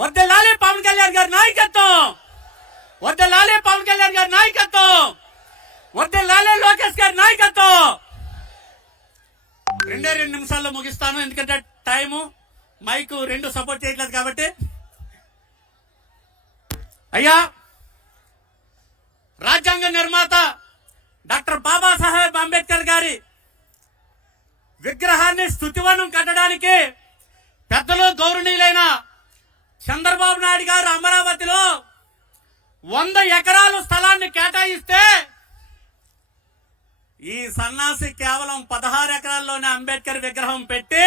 వర్ధిల్లాలి పవన్ కళ్యాణ్ గారి నాయకత్వం, వర్ధిల్లాలి పవన్ కళ్యాణ్ గారి నాయకత్వం, వర్ధిల్లాలి లోకేష్ గారి నాయకత్వం. 2 నిమిషాల్లో ముగిస్తాను, ఎందుకంటే టైము మైకు రెండు సపోర్ట్ చేయట్లేదు కాబట్టి. అయ్యా, రాజ్యాంగ నిర్మాత డాక్టర్ బాబాసాహెబ్ అంబేద్కర్ గారి విగ్రహాన్ని స్తుతివనం కట్టడానికి పెద్దలు గౌరవనీయులైన చంద్రబాబు నాయుడు గారు అమరావతిలో 100 ఎకరాలు స్థలాన్ని కేటాయిస్తే ఈ సన్నాసి కేవలం 16 ఎకరాల్లోనే అంబేద్కర్ విగ్రహం పెట్టి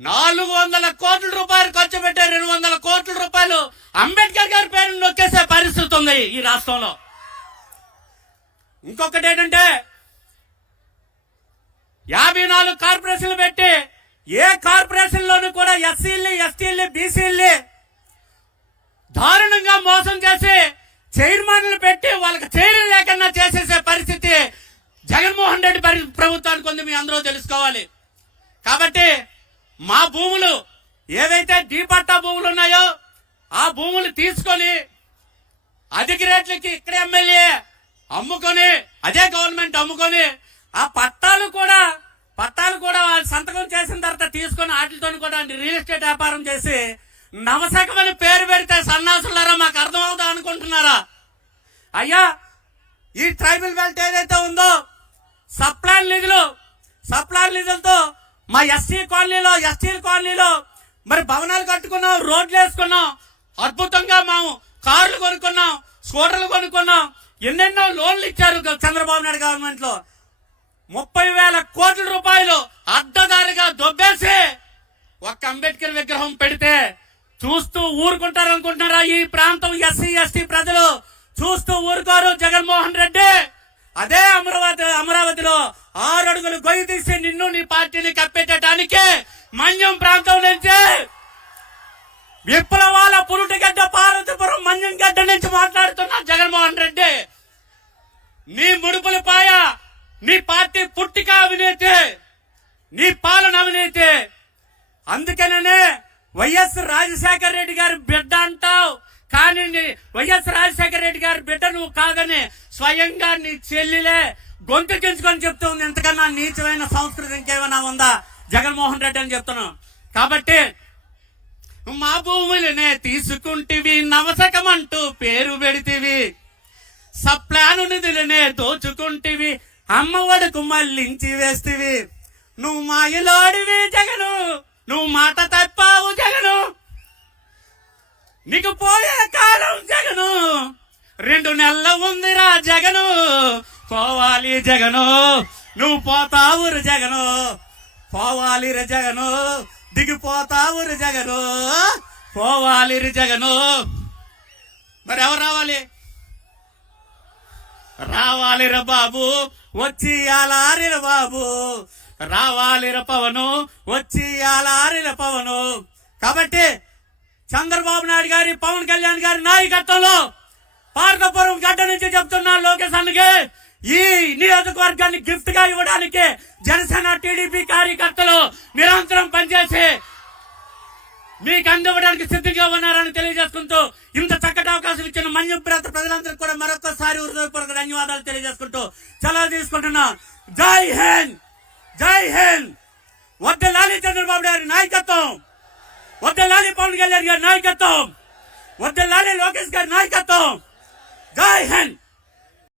400 కోట్ల రూపాయలు ఖర్చు పెట్టే 200 కోట్ల రూపాయలు అంబేద్కర్ గారి పేరును నొక్కేసే పరిస్థితి ఉంది ఈ రాష్ట్రంలో. ఇంకొకటి ఏంటంటే 54 కార్పొరేషన్లు పెట్టి ఏ కార్పొరేషన్ లోనూ కూడా ఎస్సీల్ని, ఎస్టీల్ని, బీసీల్ని దారుణంగా మోసం చేసి చైర్మన్లు పెట్టి వాళ్ళకి చైర్మన్ లేకుండా చేసేసే పరిస్థితి జగన్మోహన్ రెడ్డి ప్రభుత్వానికి ఉంది. మీ అందరూ తెలుసుకోవాలి. కాబట్టి మా భూములు ఏవైతే డీపట్టా భూములు ఉన్నాయో ఆ భూములు తీసుకొని అధిక రేట్లకి ఇక్కడ ఎమ్మెల్యే అమ్ముకొని, అదే గవర్నమెంట్ అమ్ముకొని, ఆ పట్టాలు కూడా వాళ్ళు సంతకం చేసిన తర్వాత తీసుకొని వాటితో కూడా రియల్ ఎస్టేట్ వ్యాపారం చేసి నవశకమని పేరు పెడితే సన్నాసులారా మాకు అర్థం అవుతా అనుకుంటున్నారా? అయ్యా, ఈ ట్రైబల్ బెల్ట్ ఏదైతే ఉందో సప్లాన్ నిధులతో మా ఎస్సీ కాలనీలో, ఎస్టీల కాలనీలో మరి భవనాలు కట్టుకున్నాం, రోడ్లు వేసుకున్నాం, అద్భుతంగా మేము కార్లు కొనుక్కున్నాం, స్కూటర్లు కొనుక్కున్నాం, ఎన్నెన్నో లోన్లు ఇచ్చారు చంద్రబాబు నాయుడు గవర్నమెంట్ లో. 30,000 కోట్ల రూపాయలు అడ్డదారిగా దొబ్బేసి ఒక్క అంబేద్కర్ విగ్రహం పెడితే చూస్తూ ఊరుకుంటారనుకుంటున్నారా? ఈ ప్రాంతం ఎస్సీ ఎస్టీ ప్రజలు చూస్తూ ఊరుకోరు. జగన్మోహన్ రెడ్డి అదే అమరావతిలో 6 అడుగులు గొయ్యి తీసి నిన్ను నీ పార్టీని కప్పెట్టడానికి మన్యం ప్రాంతం నుంచి విప్లవాల పురుటిగడ్డ పార్వతీపురం మన్యం గడ్డ నుంచి మాట్లాడుతున్నా జగన్మోహన్ రెడ్డి. నీ ముడుపుల పాయ, నీ పార్టీ పుట్టిక అవినీతి, నీ పాలన అవినీతి. అందుకనే వైఎస్ రాజశేఖర రెడ్డి గారి బిడ్డ అంటావు, కానీ వైఎస్ రాజశేఖర రెడ్డి గారి బిడ్డ నువ్వు కాదని స్వయంగా నీ చెల్లిలే గొంతుకించుకొని చెప్తూ ఉంది. ఎంతకన్నా నీచమైన సంస్కృతి ఇంకేమైనా ఉందా జగన్మోహన్ రెడ్డి అని చెప్తున్నావు. కాబట్టి మా భూములనే తీసుకుంటివి, నవశకమంటూ పేరు పెడితివి, సప్లాను నిధులనే దోచుకుంటివి, అమ్మఒడుకు మళ్ళించి వేస్తివి. నువ్వు మాయలోడివి జగను, నువ్వు మాట తప్పావు జగను, నీకు పోయే కాలం జగను, 2 నెలల ఉందిరా జగను, పోవాలి జగను, నువ్వు పోతావురు జగను, పోవాలి రే జగను, దిగిపోతావురు జగను, పోవాలి రే జగను. మరి ఎవరు రావాలి? రావాలిర బాబు వచ్చి ఆలారిర బాబు, రావాలిర పవను వచ్చి ఆలారిర పవను. కాబట్టి చంద్రబాబు నాయుడు గారి, పవన్ కళ్యాణ్ గారి నాయకత్వంలో పార్వతీపురం గడ్డ నుంచి చెప్తున్నా లోకేష్ అన్నకి ఈ నియోజకవర్గాన్ని గిఫ్ట్ గా ఇవ్వడానికి జనసేన టీడీపీ కార్యకర్తలు నిరంతరం పనిచేసి మీకు అందివ్వడానికి సిద్ధంగా ఉన్నారని తెలియజేసుకుంటూ ఇంత చక్కటి అవకాశం ఇచ్చిన మన్యం ప్రాంత ప్రజలందరికీ కూడా మరొకసారి హృదయపూర్వక ధన్యవాదాలు తెలియజేసుకుంటూ సెలవు తీసుకుంటున్నా. జై హింద్, జై హింద్. వర్ధిల్లాలి చంద్రబాబు గారి నాయకత్వం, వర్ధిల్లాలి పవన్ కళ్యాణ్ గారి నాయకత్వం, వర్ధిల్లాలి లోకేష్ గారి నాయకత్వం. జై హింద్.